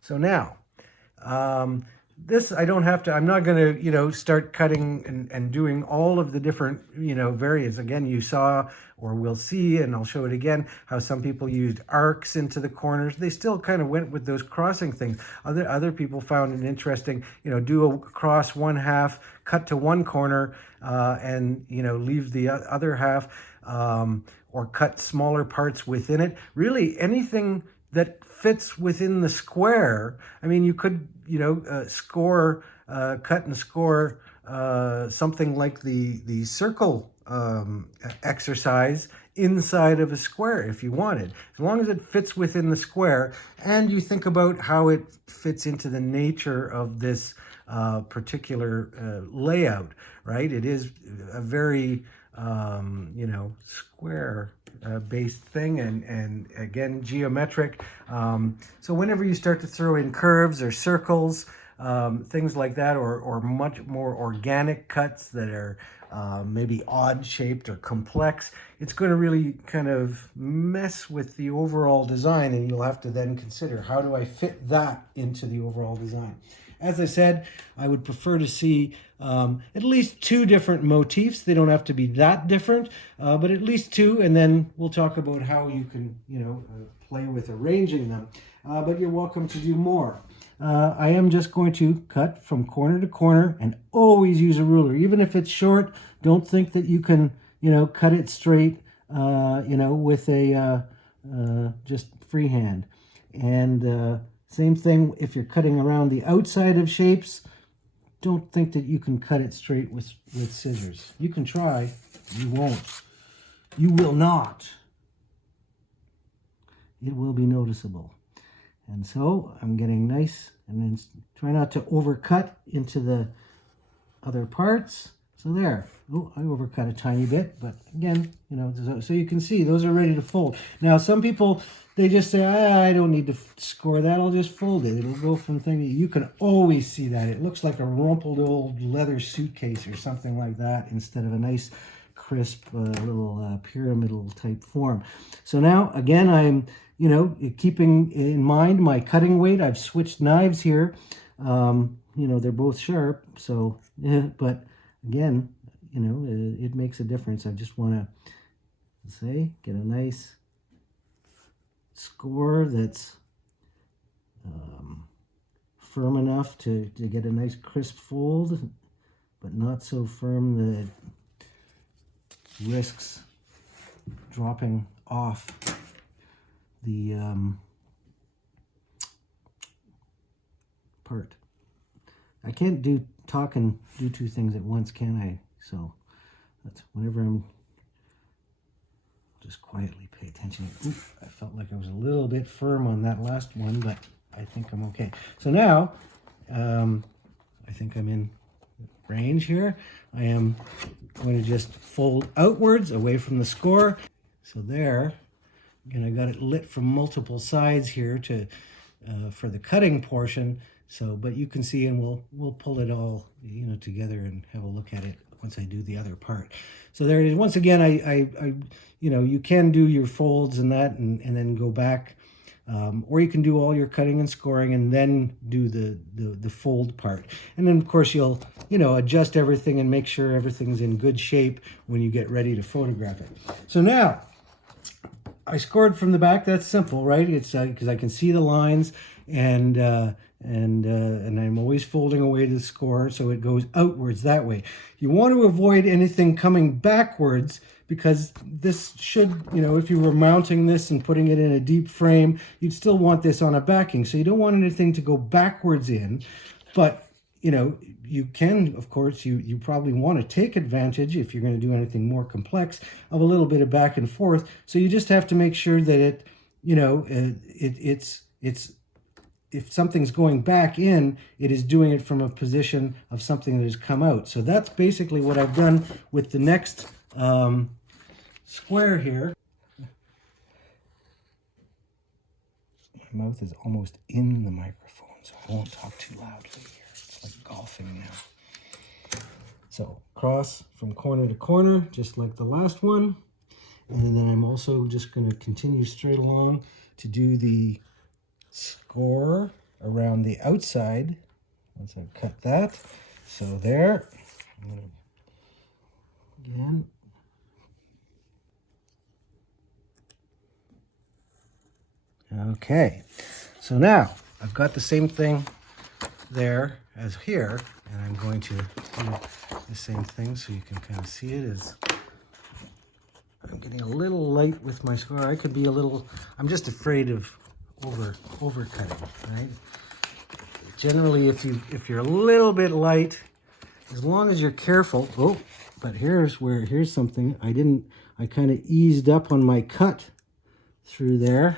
So now, this I don't have to, I'm not going to, start cutting and doing all of the different, variants. Again, you saw, or we'll see, and I'll show it again, how some people used arcs into the corners. They still kind of went with those crossing things. Other people found it interesting, do a cross one half, cut to one corner, and, leave the other half, or cut smaller parts within it. Really, anything that fits within the square. I mean, you could, cut and score something like the circle exercise inside of a square if you wanted, as long as it fits within the square and you think about how it fits into the nature of this particular layout, right? It is a very, square based thing, and again, geometric. So whenever you start to throw in curves or circles, things like that, or much more organic cuts that are maybe odd shaped or complex, it's going to really kind of mess with the overall design, and you'll have to then consider, how do I fit that into the overall design? As I said, I would prefer to see at least two different motifs. They don't have to be that different, but at least two, and then we'll talk about how you can, play with arranging them. But you're welcome to do more. I am just going to cut from corner to corner, and always use a ruler. Even if it's short, don't think that you can, cut it straight, with a just freehand. And same thing if you're cutting around the outside of shapes. Don't think that you can cut it straight with scissors. You can try, you won't. You will not. It will be noticeable. And so I'm getting nice, and then try not to overcut into the other parts. So there. Oh, I overcut a tiny bit, but again, so you can see those are ready to fold. Now, some people, they just say, I don't need to score that, I'll just fold it. It'll go from thing. You can always see that. It looks like a rumpled old leather suitcase or something like that, instead of a nice, crisp, little pyramidal type form. So now, again, I'm, keeping in mind my cutting weight. I've switched knives here. They're both sharp, so, but again, it makes a difference. I just want to get a nice score that's firm enough to get a nice crisp fold, but not so firm that it risks dropping off the part. I can't talk and do two things at once, can I? So that's whenever I'm just quietly pay attention. Ooh, I felt like I was a little bit firm on that last one, but I think I'm okay. So now, I think I'm in range here. I am going to just fold outwards away from the score. So there, and I got it lit from multiple sides here to for the cutting portion. So, but you can see, and we'll pull it all, together and have a look at it once I do the other part. So there it is. Once again, I you can do your folds and that, and then go back, or you can do all your cutting and scoring and then do the fold part. And then of course you'll adjust everything and make sure everything's in good shape when you get ready to photograph it. So now I scored from the back. That's simple, right? It's because I can see the lines, and I'm always folding away the score, so it goes outwards that way. You want to avoid anything coming backwards, because this should, if you were mounting this and putting it in a deep frame, you'd still want this on a backing. So you don't want anything to go backwards in, but you can, of course, you probably want to take advantage, if you're going to do anything more complex, of a little bit of back and forth. So you just have to make sure that it, it's if something's going back in, it is doing it from a position of something that has come out. So that's basically what I've done with the next square here. My mouth is almost in the microphone, so I won't talk too loudly here. It's like golfing now. So cross from corner to corner, just like the last one. And then I'm also just going to continue straight along to do the score around the outside once I've cut that. So there. I'm going to, again, okay. So now I've got the same thing there as here, and I'm going to do the same thing so you can kind of see it. As I'm getting a little light with my score. I could be a little, I'm just afraid of overcutting, right? Generally, if you're a little bit light, as long as you're careful. Oh, but here's something I kind of eased up on my cut through there,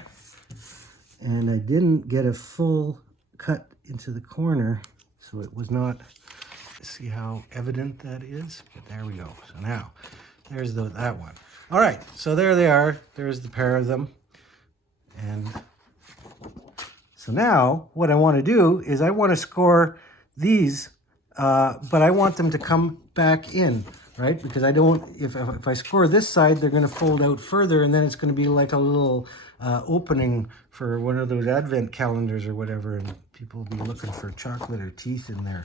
and I didn't get a full cut into the corner, so it was not, see how evident that is? But there we go. So now, there's that one. All right, so there they are. There's the pair of them. And so now, what I want to do is I want to score these, but I want them to come back in, right? Because I don't, if I score this side, they're going to fold out further, and then it's going to be like a little opening for one of those advent calendars or whatever, and people will be looking for chocolate or teeth in there.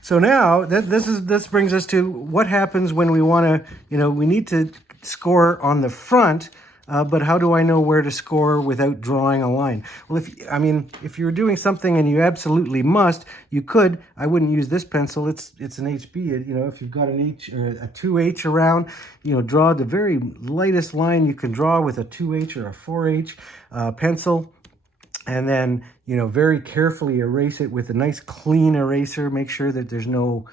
So now this brings us to what happens when we want to, we need to score on the front, but how do I know where to score without drawing a line? Well, if you're doing something and you absolutely must, you could. I wouldn't use this pencil. It's an HB. If you've got an H or a 2H around, draw the very lightest line you can draw with a 2H or a 4H pencil. And then, very carefully erase it with a nice clean eraser. Make sure that there's no,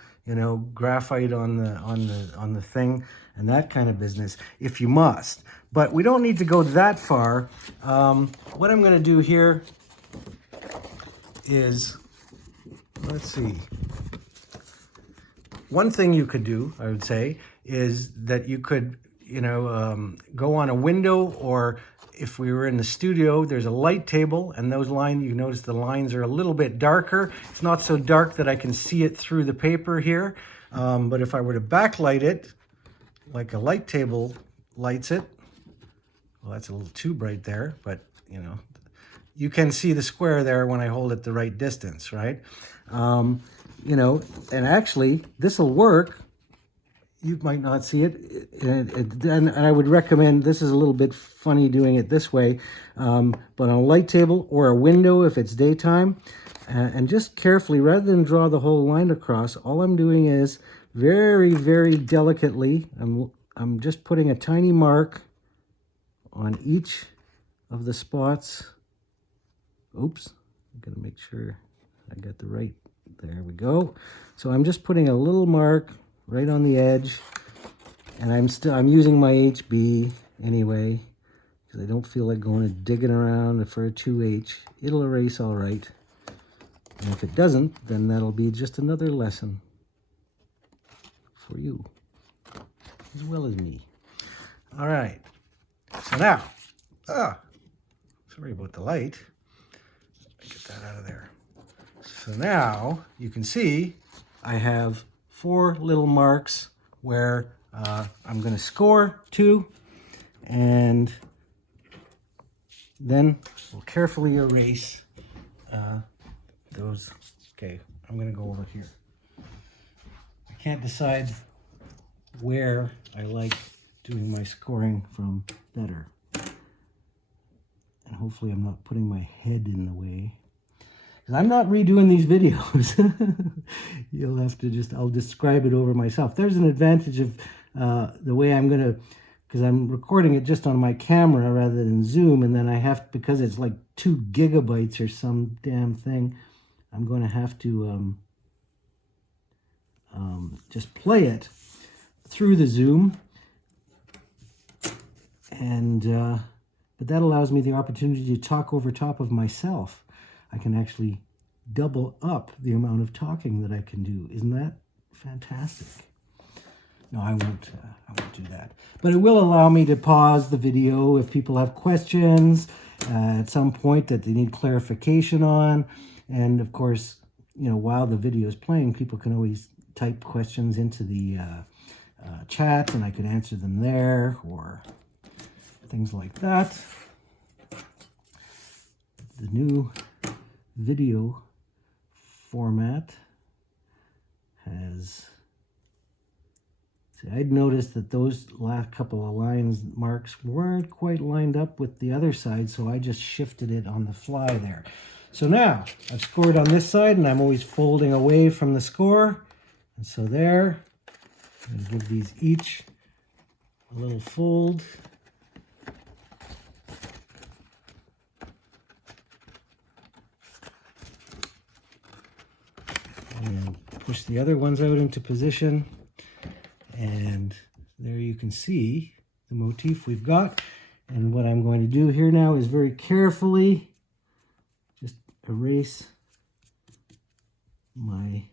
graphite on the thing and that kind of business, if you must. But we don't need to go that far. What I'm going to do here is, let's see. One thing you could do, I would say, is that you could, go on a window, or if we were in the studio, there's a light table, and those lines, you notice the lines are a little bit darker. It's not so dark that I can see it through the paper here. But if I were to backlight it, like a light table lights it, well, that's a little too bright there, but you can see the square there when I hold it the right distance, right? And actually, this will work. You might not see it, and I would recommend, this is a little bit funny doing it this way, but on a light table or a window if it's daytime, and just carefully, rather than draw the whole line across, all I'm doing is very, very delicately, I'm just putting a tiny mark on each of the spots. Oops, I'm gonna make sure I got the right, there we go. So I'm just putting a little mark right on the edge, and I'm using my HB anyway, because I don't feel like going and digging around for a 2H. It'll erase all right, and if it doesn't, then that'll be just another lesson for you, as well as me. All right, so now, sorry about the light. Get that out of there. So now you can see I have 4 little marks where I'm going to score 2, and then we'll carefully erase those. Okay, I'm going to go over here. I can't decide where I like doing my scoring from better. And hopefully I'm not putting my head in the way. Because I'm not redoing these videos. You'll have to I'll describe it over myself. There's an advantage of the way I'm going to, because I'm recording it just on my camera rather than Zoom, and then I have, because it's like 2 gigabytes or some damn thing, I'm going to have to just play it through the Zoom. And but that allows me the opportunity to talk over top of myself. I can actually double up the amount of talking that I can do. Isn't that fantastic? No, I won't do that. But it will allow me to pause the video if people have questions at some point that they need clarification on. And of course, while the video is playing, people can always type questions into the chat, and I can answer them there, or things like that. The new video format has, see, I'd noticed that those last couple of lines marks weren't quite lined up with the other side, so I just shifted it on the fly there. So now I've scored on this side, and I'm always folding away from the score. And so there, I'm going to give these each a little fold. And push the other ones out into position. And there you can see the motif we've got. And what I'm going to do here now is very carefully just erase my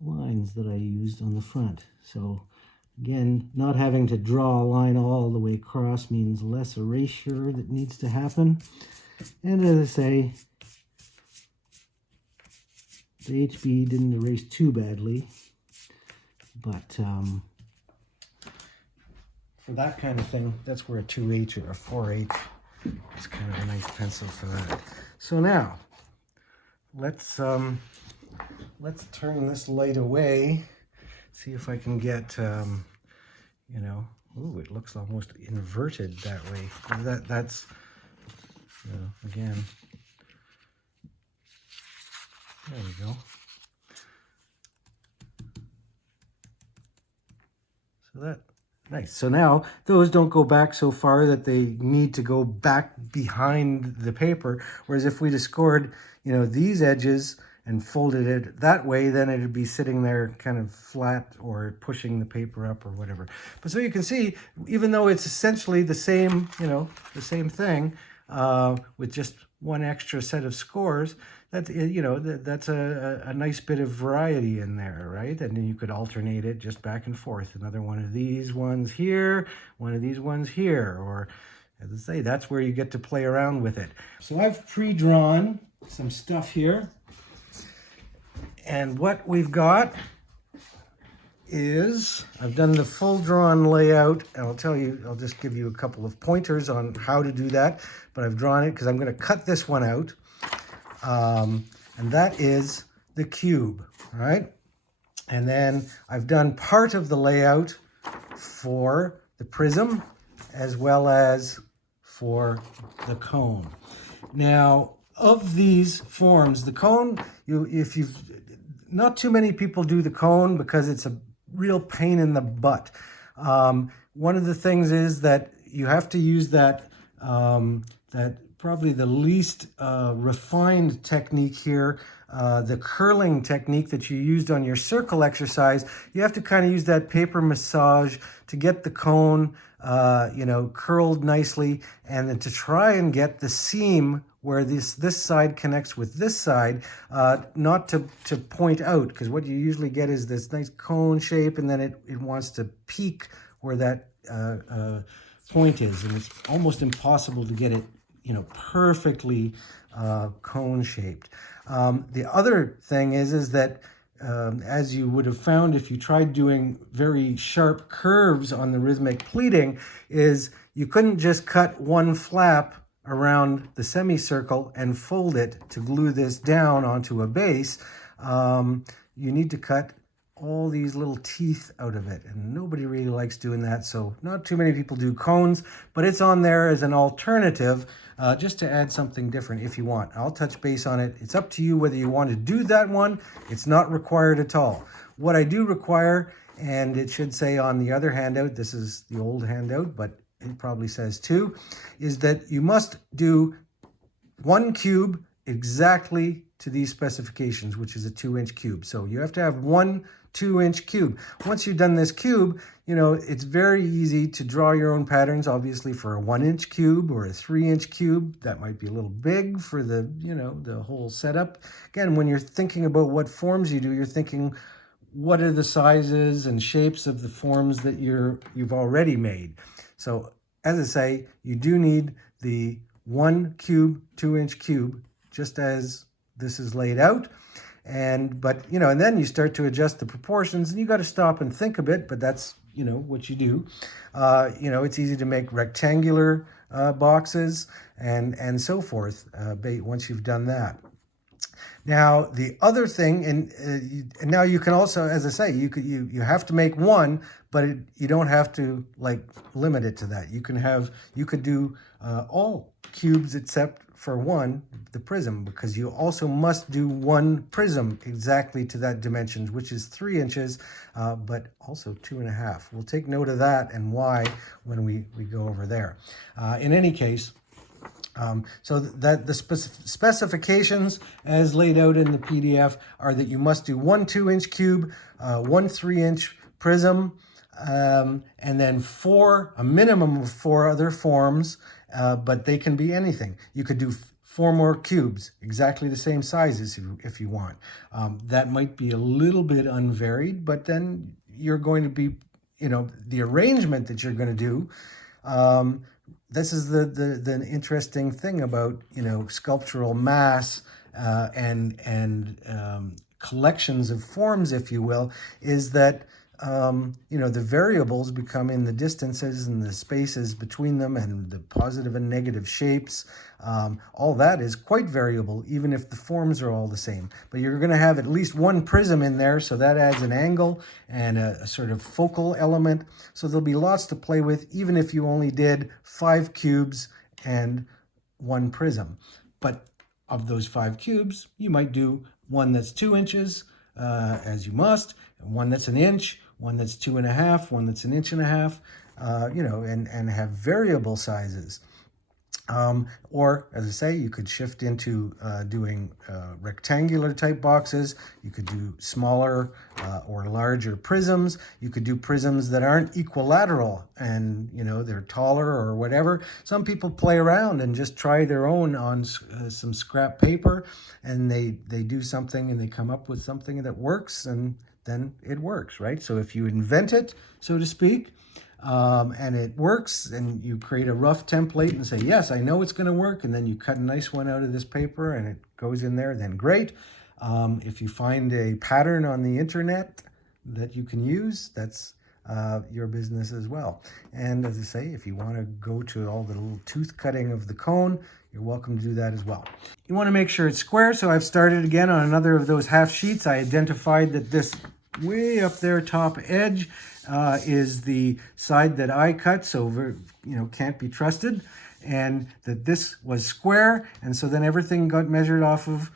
lines that I used on the front. So again, not having to draw a line all the way across means less erasure that needs to happen. And as I say, the HB didn't erase too badly, but for that kind of thing, that's where a 2H or a 4H is kind of a nice pencil for that. So now, let's turn this light away, see if I can get, you know, ooh, it looks almost inverted that way. That's, you know, again, there we go. So that, nice. So now those don't go back so far that they need to go back behind the paper. Whereas if we'd have scored, you know, these edges and folded it that way, then it'd be sitting there kind of flat or pushing the paper up or whatever. But so you can see, even though it's essentially the same, you know, the same thing with just one extra set of scores, that, you know, that's a nice bit of variety in there, right? And then you could alternate it just back and forth. Another one of these ones here, one of these ones here, or as I say, that's where you get to play around with it. So I've pre-drawn some stuff here. And what we've got is, I've done the full drawn layout, and I'll tell you, I'll just give you a couple of pointers on how to do that, but I've drawn it because I'm going to cut this one out. And that is the cube, all right? And then I've done part of the layout for the prism as well as for the cone. Now, of these forms, the cone, not too many people do the cone because it's a real pain in the butt. One of the things is that you have to use that probably the least refined technique here, the curling technique that you used on your circle exercise. You have to kind of use that paper massage to get the cone, you know, curled nicely, and then to try and get the seam where this side connects with this side, not to point out, because what you usually get is this nice cone shape, and then it wants to peak where that point is, and it's almost impossible to get it, you know, perfectly cone shaped. The other thing is that as you would have found if you tried doing very sharp curves on the rhythmic pleating, is you couldn't just cut one flap around the semicircle and fold it to glue this down onto a base. You need to cut all these little teeth out of it, and nobody really likes doing that, so not too many people do cones, but it's on there as an alternative, just to add something different if you want. I'll touch base on it. It's up to you whether you want to do that one. It's not required at all. What I do require, and it should say on the other handout, this is the old handout, but it probably says two, is that you must do one cube exactly to these specifications, which is a 2-inch cube. So you have to have one 2-inch cube. Once you've done this cube, you know, it's very easy to draw your own patterns, obviously for a 1-inch cube or a 3-inch cube. That might be a little big for the, you know, the whole setup. Again, when you're thinking about what forms you do, you're thinking, what are the sizes and shapes of the forms that you've already made? So as I say, you do need the 1 cube, 2-inch cube, just as this is laid out. But, you know, and then you start to adjust the proportions, and you got to stop and think a bit, but that's, you know, what you do. You know, it's easy to make rectangular boxes, and so forth, once you've done that. Now, the other thing, and now you can also, as I say, you have to make one, but you don't have to like limit it to that. You could do all cubes except for one, the prism, because you also must do one prism exactly to that dimensions, which is 3 inches, but also 2.5. We'll take note of that and why when we go over there. In any case, so that the specifications as laid out in the PDF are that you must do one 2-inch cube, one 3-inch prism, and then a minimum of 4 other forms, but they can be anything. You could do 4 more cubes, exactly the same sizes if you want. That might be a little bit unvaried, but then you're going to be, the arrangement that you're going to do, this is the interesting thing about sculptural mass and collections of forms, if you will, is that the variables become in the distances and the spaces between them and the positive and negative shapes. All that is quite variable, even if the forms are all the same. But you're going to have at least one prism in there, so that adds an angle and a sort of focal element. So there'll be lots to play with, even if you only did 5 cubes and 1 prism. But of those 5 cubes, you might do one that's 2 inches, as you must, one that's 1 inch, one that's 2.5, one that's 1.5 inches, and have variable sizes. Or, as I say, you could shift into doing rectangular type boxes. You could do smaller or larger prisms. You could do prisms that aren't equilateral and, they're taller or whatever. Some people play around and just try their own on some scrap paper, and they do something and they come up with something that works, and then it works, right? So if you invent it, so to speak, and it works, and you create a rough template and say, yes, I know it's going to work, and then you cut a nice one out of this paper and it goes in there, then great. If you find a pattern on the internet that you can use, that's your business as well. And as I say, if you want to go to all the little tooth cutting of the cone, you're welcome to do that as well. You want to make sure it's square, so I've started again on another of those half sheets. I identified that this way up there top edge is the side that I cut, so can't be trusted, and that this was square, and so then everything got measured off of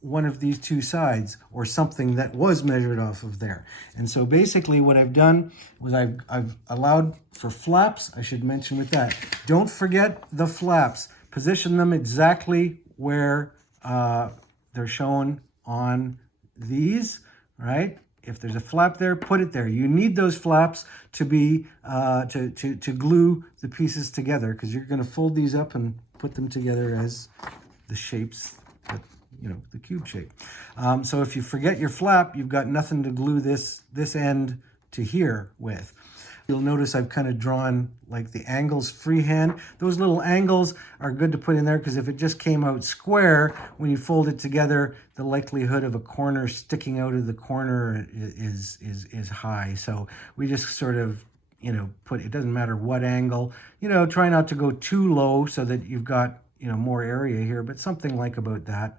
one of these 2 sides, or something that was measured off of there. And so basically what I've done was I've allowed for flaps. I should mention with that, don't forget the flaps. Position them exactly where they're shown on these, right? If there's a flap there, put it there. You need those flaps to be to glue the pieces together, because you're going to fold these up and put them together as the shapes, the cube shape. So if you forget your flap, you've got nothing to glue this end to here with. You'll notice I've kind of drawn like the angles freehand. Those little angles are good to put in there, because if it just came out square, when you fold it together, the likelihood of a corner sticking out of the corner is high. So we just sort of, it doesn't matter what angle, try not to go too low so that you've got, more area here, but something like about that,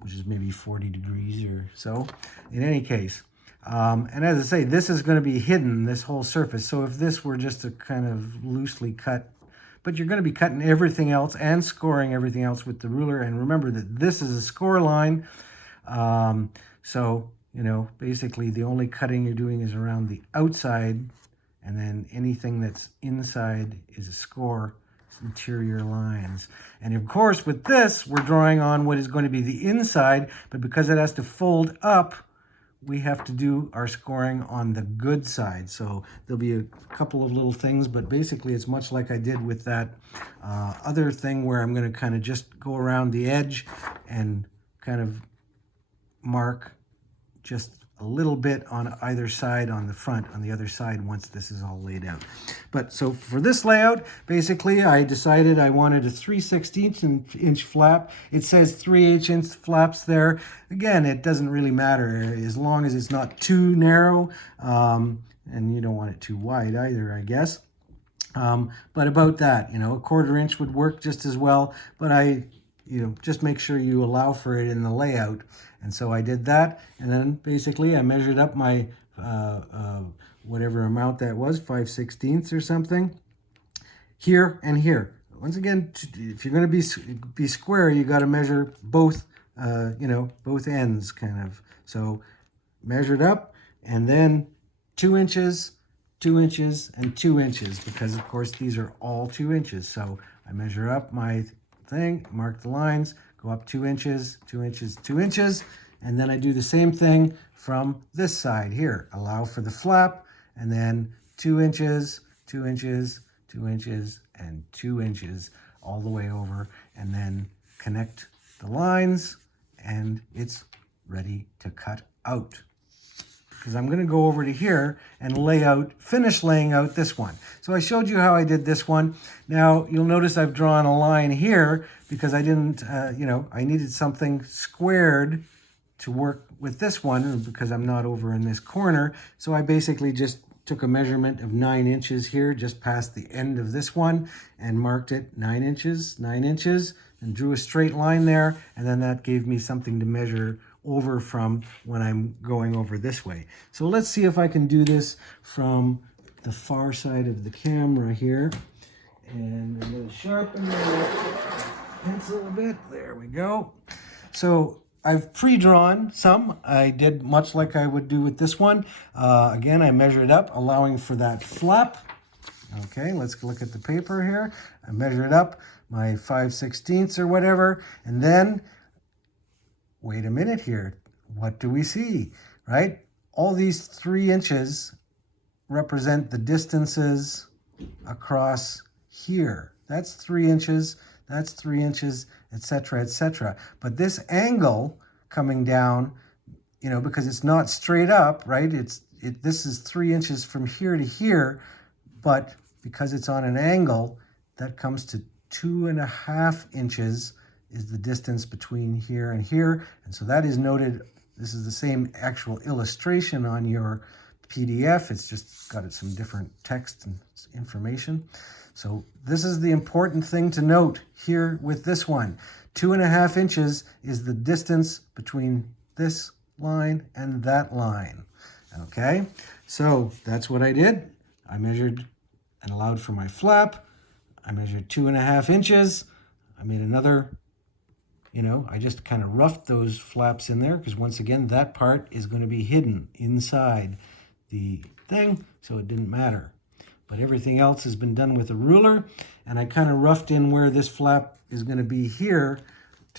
which is maybe 40 degrees or so. In any case, and as I say, this is going to be hidden, this whole surface. So if this were just a kind of loosely cut, but you're going to be cutting everything else and scoring everything else with the ruler. And remember that this is a score line. So, basically the only cutting you're doing is around the outside, and then anything that's inside is a score. Interior lines. And of course with this, we're drawing on what is going to be the inside, but because it has to fold up, we have to do our scoring on the good side. So there'll be a couple of little things, but basically it's much like I did with that other thing, where I'm going to kind of just go around the edge and kind of mark just a little bit on either side on the front, on the other side, once this is all laid out. But so for this layout, basically I decided I wanted a 3/16 inch flap. It says 3/8 inch flaps there. Again, it doesn't really matter as long as it's not too narrow, and you don't want it too wide either, I guess. But about that, a 1/4 inch would work just as well, but just make sure you allow for it in the layout. And so I did that, and then basically I measured up my whatever amount that was, 5/16 or something, here and here. Once again, if you're going to be square, you got to measure both, both ends kind of. So measured up, and then 2 inches, 2 inches, and 2 inches, because of course these are all 2 inches. So I measure up my thing, mark the lines, go up 2 inches, 2 inches, 2 inches, and then I do the same thing from this side here. Allow for the flap, and then 2 inches, 2 inches, 2 inches, and 2 inches all the way over, and then connect the lines, and it's ready to cut out. Because I'm going to go over to here and finish laying out this one. So I showed you how I did this one. Now you'll notice I've drawn a line here because I didn't, I needed something squared to work with this one because I'm not over in this corner. So I basically just took a measurement of 9 inches here, just past the end of this one, and marked it 9 inches, 9 inches, and drew a straight line there. And then that gave me something to measure over from when I'm going over this way. So let's see if I can do this from the far side of the camera here. And I'm going to sharpen my pencil a bit. There we go. So I've pre-drawn some. I did much like I would do with this one. Again, I measured up, allowing for that flap. Okay, let's look at the paper here. I measured up my 5/16 or whatever, and then wait a minute here. What do we see, right? All these 3 inches represent the distances across here. That's 3 inches, that's 3 inches, etc., etc. But this angle coming down, because it's not straight up, right? This is 3 inches from here to here, but because it's on an angle, that comes to 2.5 inches is the distance between here and here. And so that is noted. This is the same actual illustration on your PDF. It's just got some different text and information. So this is the important thing to note here with this one. 2.5 inches is the distance between this line and that line. Okay, so that's what I did. I measured and allowed for my flap. I measured 2.5 inches. I made another, I just kind of roughed those flaps in there because once again, that part is going to be hidden inside the thing, so it didn't matter. But everything else has been done with a ruler, and I kind of roughed in where this flap is going to be here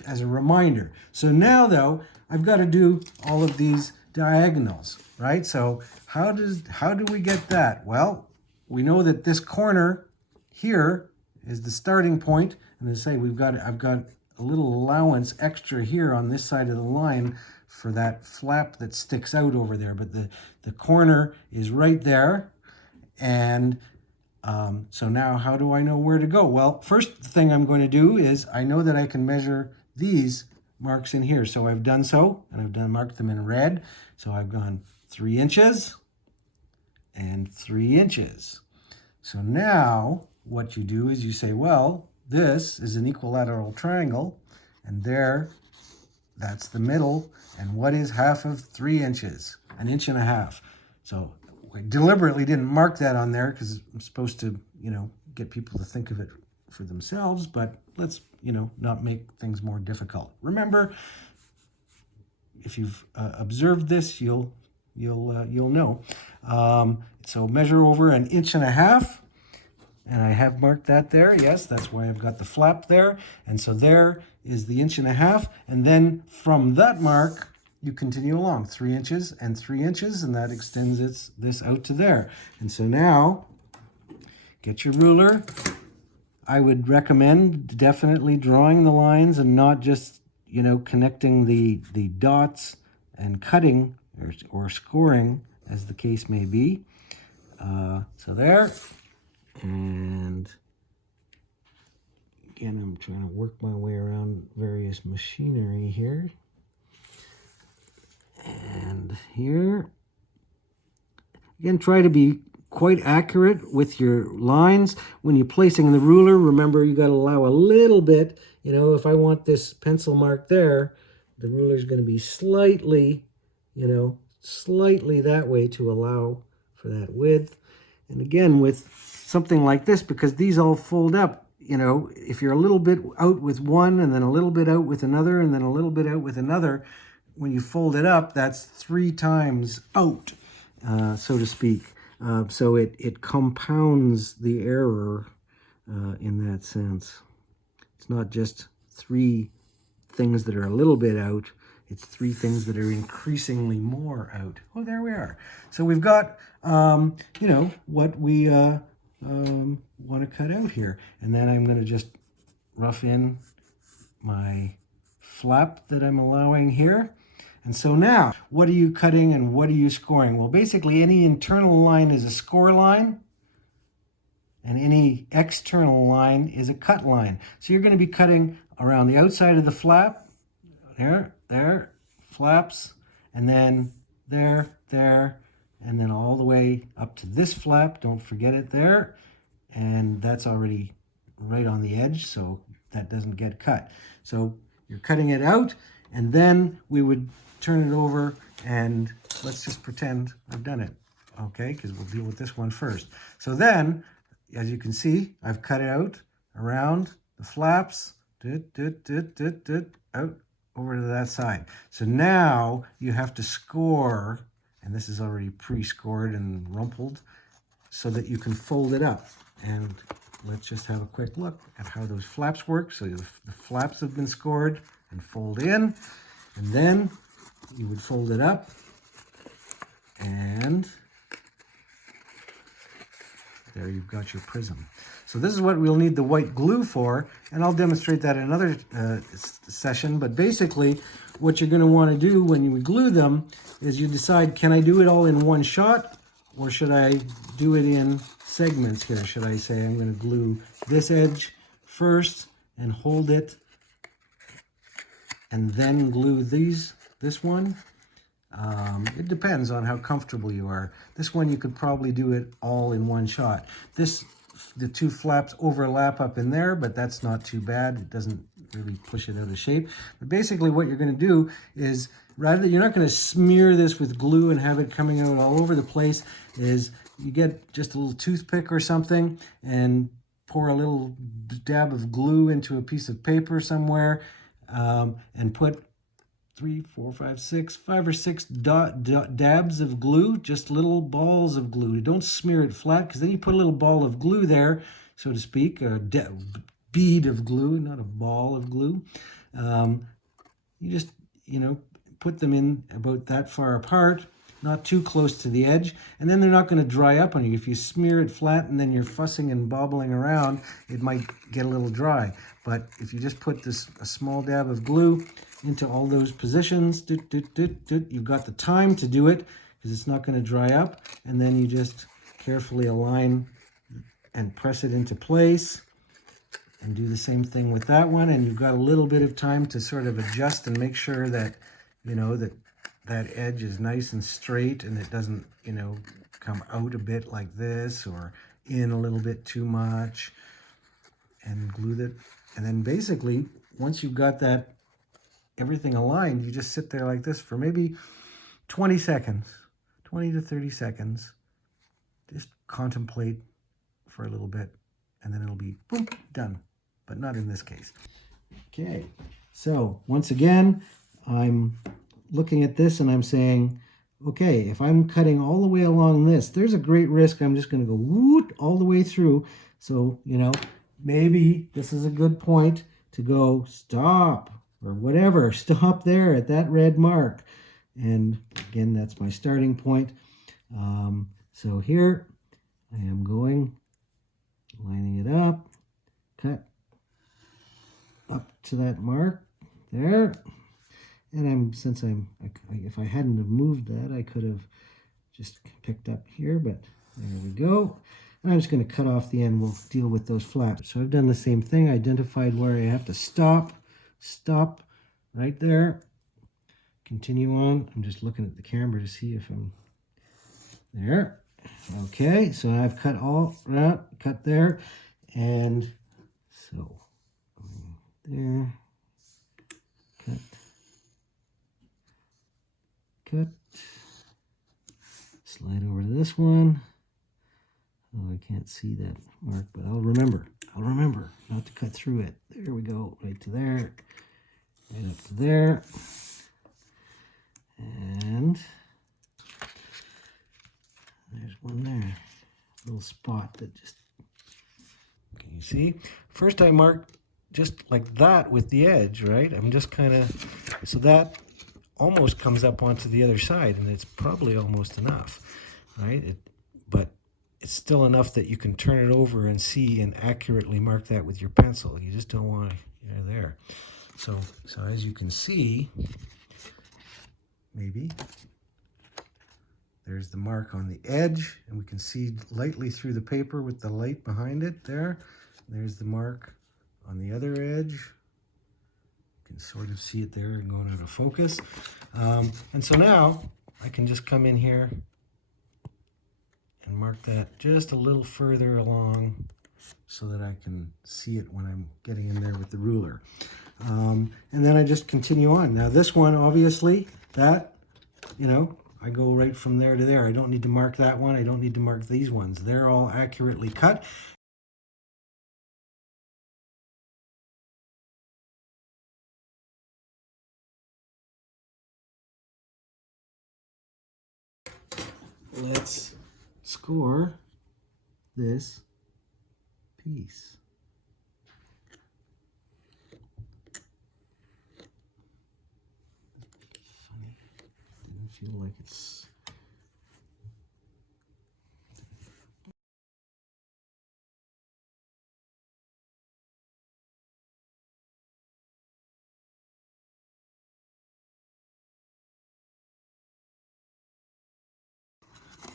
as a reminder. So now, though, I've got to do all of these diagonals, right? So how do we get that? Well, we know that this corner here is the starting point, and as I say, I've got a little allowance extra here on this side of the line for that flap that sticks out over there, but the corner is right there. And so now how do I know where to go? Well, first thing I'm going to do is I know that I can measure these marks in here. So I've done so, and I've marked them in red. So I've gone 3 inches and 3 inches. So now what you do is you say, well, this is an equilateral triangle, and that's the middle. And what is half of 3 inches? 1.5 inches. So I deliberately didn't mark that on there because I'm supposed to, get people to think of it for themselves, but let's, not make things more difficult. Remember, if you've observed this, you'll know. So measure over 1.5 inches. And I have marked that there. Yes, that's why I've got the flap there. And so there is the 1.5 inches. And then from that mark, you continue along 3 inches and 3 inches, and that extends this out to there. And so now, get your ruler. I would recommend definitely drawing the lines and not just, connecting the dots and cutting or scoring, as the case may be. So there. And again, I'm trying to work my way around various machinery here. And here, again, try to be quite accurate with your lines. When you're placing the ruler, remember you got to allow a little bit. You know, if I want this pencil mark there, the ruler is going to be slightly, you know, slightly that way to allow for that width. And again, with something like this, because these all fold up, you know, if you're a little bit out with one and then a little bit out with another and then a little bit out with another, when you fold it up, that's 3 times out, so to speak. So it compounds the error in that sense. It's not just 3 things that are a little bit out. It's 3 things that are increasingly more out. Oh, there we are. So we've got, you know, what we want to cut out here. And then I'm going to just rough in my flap that I'm allowing here. And so now, what are you cutting and what are you scoring? Well, basically, any internal line is a score line, and any external line is a cut line. So you're going to be cutting around the outside of the flap, there, flaps, and then there, and then all the way up to this flap. Don't forget it there. And that's already right on the edge, so that doesn't get cut. So you're cutting it out, and then we would turn it over, and let's just pretend I've done it, okay? Because we'll deal with this one first. So then, as you can see, I've cut it out around the flaps, out over to that side. So now you have to score, and this is already pre-scored and rumpled, so that you can fold it up. And let's just have a quick look at how those flaps work. So the flaps have been scored and fold in, and then you would fold it up, and there you've got your prism. So this is what we'll need the white glue for, and I'll demonstrate that in another session. But basically, what you're going to want to do when you glue them is you decide, can I do it all in one shot, or should I do it in segments here? Should I say I'm going to glue this edge first and hold it, and then glue this one? It depends on how comfortable you are. This one you could probably do it all in one shot. The 2 flaps overlap up in there, but that's not too bad. It doesn't really push it out of shape. But basically what you're going to do is, rather, you're not going to smear this with glue and have it coming out all over the place, is you get just a little toothpick or something and pour a little dab of glue into a piece of paper somewhere, and put 5 or 6 dabs of glue, just little balls of glue. Don't smear it flat, because then you put a little ball of glue there, so to speak, a bead of glue, not a ball of glue. You just, you know, put them in about that far apart, not too close to the edge, and then they're not going to dry up on you. If you smear it flat and then you're fussing and bobbling around, it might get a little dry. But if you just put a small dab of glue into all those positions, you've got the time to do it, because it's not going to dry up, and then you just carefully align and press it into place, and do the same thing with that one, and you've got a little bit of time to sort of adjust and make sure that, you know, that edge is nice and straight, and it doesn't, you know, come out a bit like this or in a little bit too much, and glue that. And then basically, once you've got that everything aligned, you just sit there like this for maybe 20 seconds, 20 to 30 seconds. Just contemplate for a little bit, and then it'll be boom, done. But not in this case. Okay, so once again, I'm looking at this and I'm saying, okay, if I'm cutting all the way along this, there's a great risk I'm just going to go woot all the way through. So, you know, maybe this is a good point to go stop, or whatever, stop there at that red mark. And again, that's my starting point. So here I am going, lining it up, cut up to that mark there. And if I hadn't have moved that, I could have just picked up here, but there we go. And I'm just going to cut off the end. We'll deal with those flaps. So I've done the same thing, identified where I have to stop right there, continue on. I'm just looking at the camera to see if I'm there, Okay, so I've cut all that, cut there, and so there, cut, cut, slide over to this one. Oh, I can't see that mark, but I'll remember not to cut through it. There we go, right to there, right up to there, and there's one there, a little spot that just, can you see? First I mark just like that with the edge, right? I'm just kind of, so that almost comes up onto the other side, and it's probably almost enough, right? But it's still enough that you can turn it over and see and accurately mark that with your pencil. You just don't want to, there. So as you can see, maybe, there's the mark on the edge, and we can see lightly through the paper with the light behind it there. There's the mark on the other edge. You can sort of see it there and going out of focus. And so now I can just come in here and mark that just a little further along so that I can see it when I'm getting in there with the ruler. And then I just continue on. Now this one, obviously, that, I go right from there to there. I don't need to mark that one. I don't need to mark these ones. They're all accurately cut. Let's score this piece. Funny. Didn't feel like it's...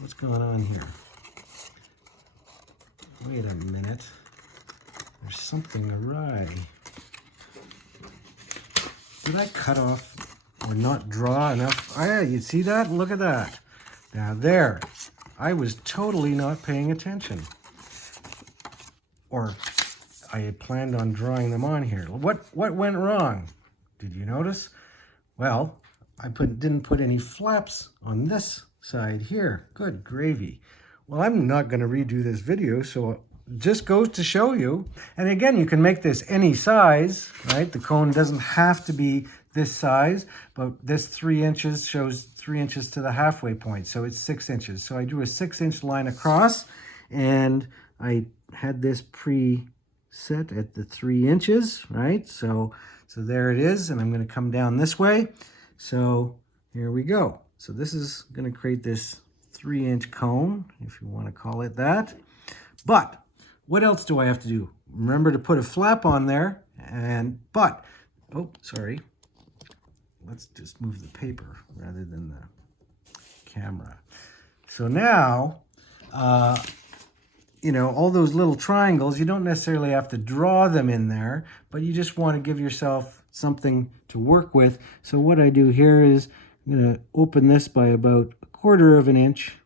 What's going on here? Wait a minute. There's something awry. Did I cut off or not draw enough? Oh yeah, you see that? Look at that. Now there, I was totally not paying attention. Or I had planned on drawing them on here. What went wrong? Did you notice? Well, I didn't put any flaps on this side here. Good gravy. Well, I'm not going to redo this video, so it just goes to show you. And again, you can make this any size, right? The cone doesn't have to be this size, but this 3 inches shows 3 inches to the halfway point, so it's 6 inches. So I drew a 6-inch line across, and I had this pre-set at the 3 inches, right? So there it is, and I'm going to come down this way. So here we go. So this is going to create this 3-inch cone, if you want to call it that. But what else do I have to do? Remember to put a flap on there, oh, sorry. Let's just move the paper rather than the camera. So now, all those little triangles, you don't necessarily have to draw them in there, but you just want to give yourself something to work with. So what I do here is I'm going to open this by about 1/4 of an inch,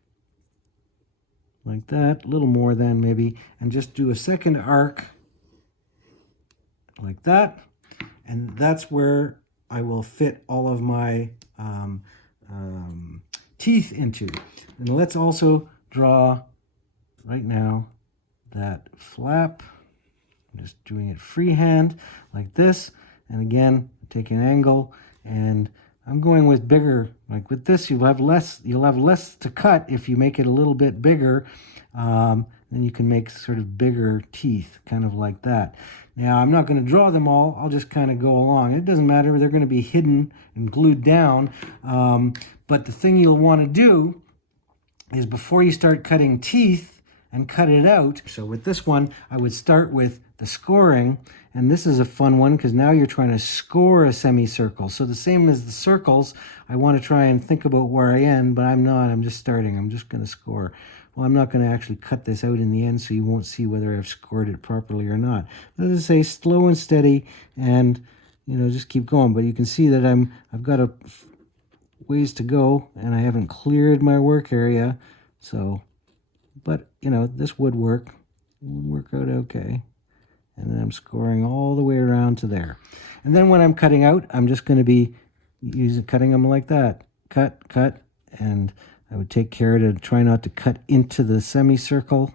like that, a little more than maybe, and just do a second arc like that. And that's where I will fit all of my teeth into. And let's also draw right now that flap. I'm just doing it freehand like this. And again, take an angle, and I'm going with bigger. Like with this, you'll have less to cut if you make it a little bit bigger. Then you can make sort of bigger teeth, kind of like that. Now, I'm not going to draw them all. I'll just kind of go along. It doesn't matter. They're going to be hidden and glued down. But the thing you'll want to do is before you start cutting teeth and cut it out. So with this one, I would start with the scoring. And this is a fun one because now you're trying to score a semicircle. So the same as the circles, I want to try and think about where I end, but I'm not. I'm just starting. I'm just going to score. Well, I'm not going to actually cut this out in the end, so you won't see whether I've scored it properly or not. As I say, slow and steady, and just keep going. But you can see that I've got a ways to go, and I haven't cleared my work area. So but you know, this would work. It would work out okay. And then I'm scoring all the way around to there. And then when I'm cutting out, I'm just going to be cutting them like that. Cut, cut, and I would take care to try not to cut into the semicircle.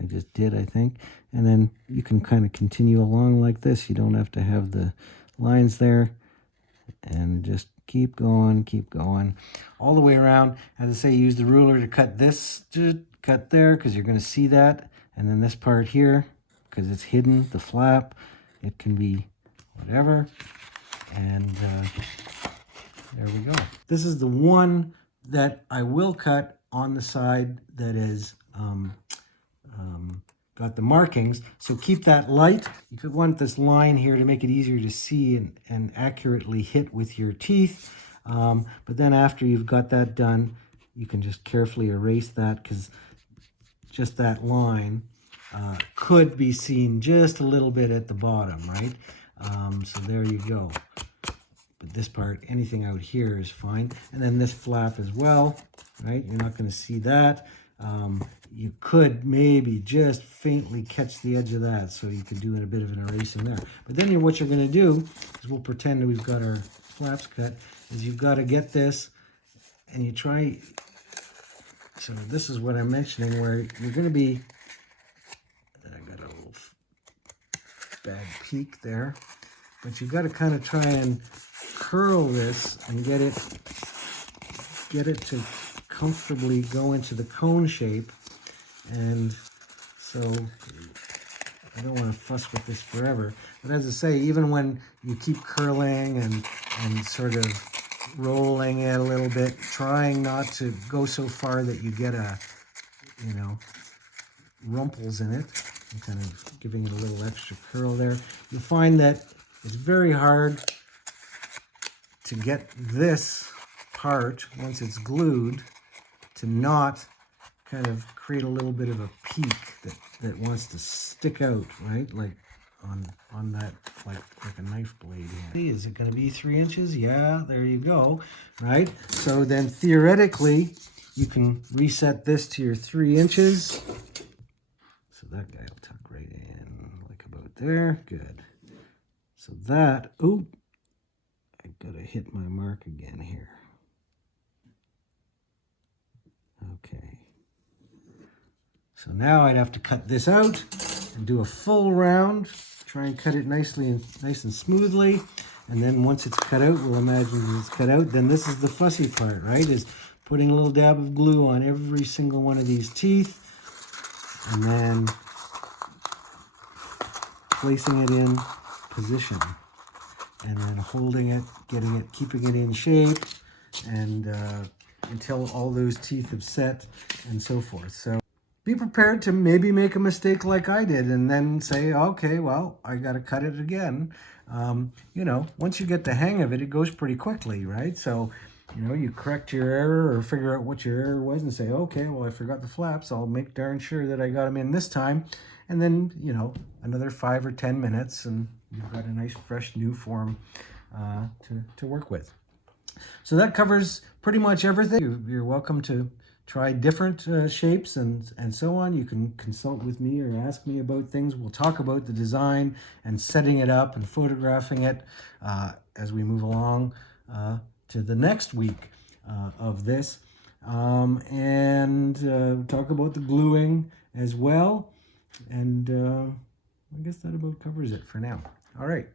I just did, I think. And then you can kind of continue along like this. You don't have to have the lines there. And just keep going, all the way around. As I say, use the ruler to cut this, cut there, because you're going to see that. And then this part here, because it's hidden, the flap, it can be whatever. And there we go. This is the one that I will cut on the side that is got the markings. So keep that light. You could want this line here to make it easier to see and accurately hit with your teeth. But then after you've got that done, you can just carefully erase that, because just that line could be seen just a little bit at the bottom, right? So there you go. But this part, anything out here is fine. And then this flap as well, right? You're not going to see that. You could maybe just faintly catch the edge of that, so you could do a bit of an erasing there. But then what you're going to do is, we'll pretend that we've got our flaps cut, is you've got to get this, and you try, so this is what I'm mentioning, where you're going to be, I got a little bad peak there, but you've got to kind of try and curl this and get it to comfortably go into the cone shape. And so I don't want to fuss with this forever, but as I say, even when you keep curling and sort of rolling it a little bit, trying not to go so far that you get rumples in it, and kind of giving it a little extra curl there, you'll find that it's very hard to get this part, once it's glued, to not kind of create a little bit of a peak that wants to stick out, right? Like on that, like a knife blade here. Is it going to be 3 inches? Yeah, there you go, right? So then theoretically, you can reset this to your 3 inches. So that guy will tuck right in, like about there. Good. So that, oh, I gotta hit my mark again here. Okay. So now I'd have to cut this out and do a full round. Try and cut it nice and smoothly. And then once it's cut out, we'll imagine it's cut out. Then this is the fussy part, right? Is putting a little dab of glue on every single one of these teeth, and then placing it in position, and then holding it, keeping it in shape, and until all those teeth have set, and so forth. So be prepared to maybe make a mistake like I did, and then say, okay, well, I got to cut it again. Once you get the hang of it, it goes pretty quickly, right? So, you correct your error or figure out what your error was and say, okay, well, I forgot the flaps. I'll make darn sure that I got them in this time. And then, another 5 or 10 minutes, and you've got a nice, fresh, new form to work with. So that covers pretty much everything. You're welcome to try different shapes and so on. You can consult with me or ask me about things. We'll talk about the design and setting it up and photographing it as we move along to the next week of this. And talk about the gluing as well. And I guess that about covers it for now. All right.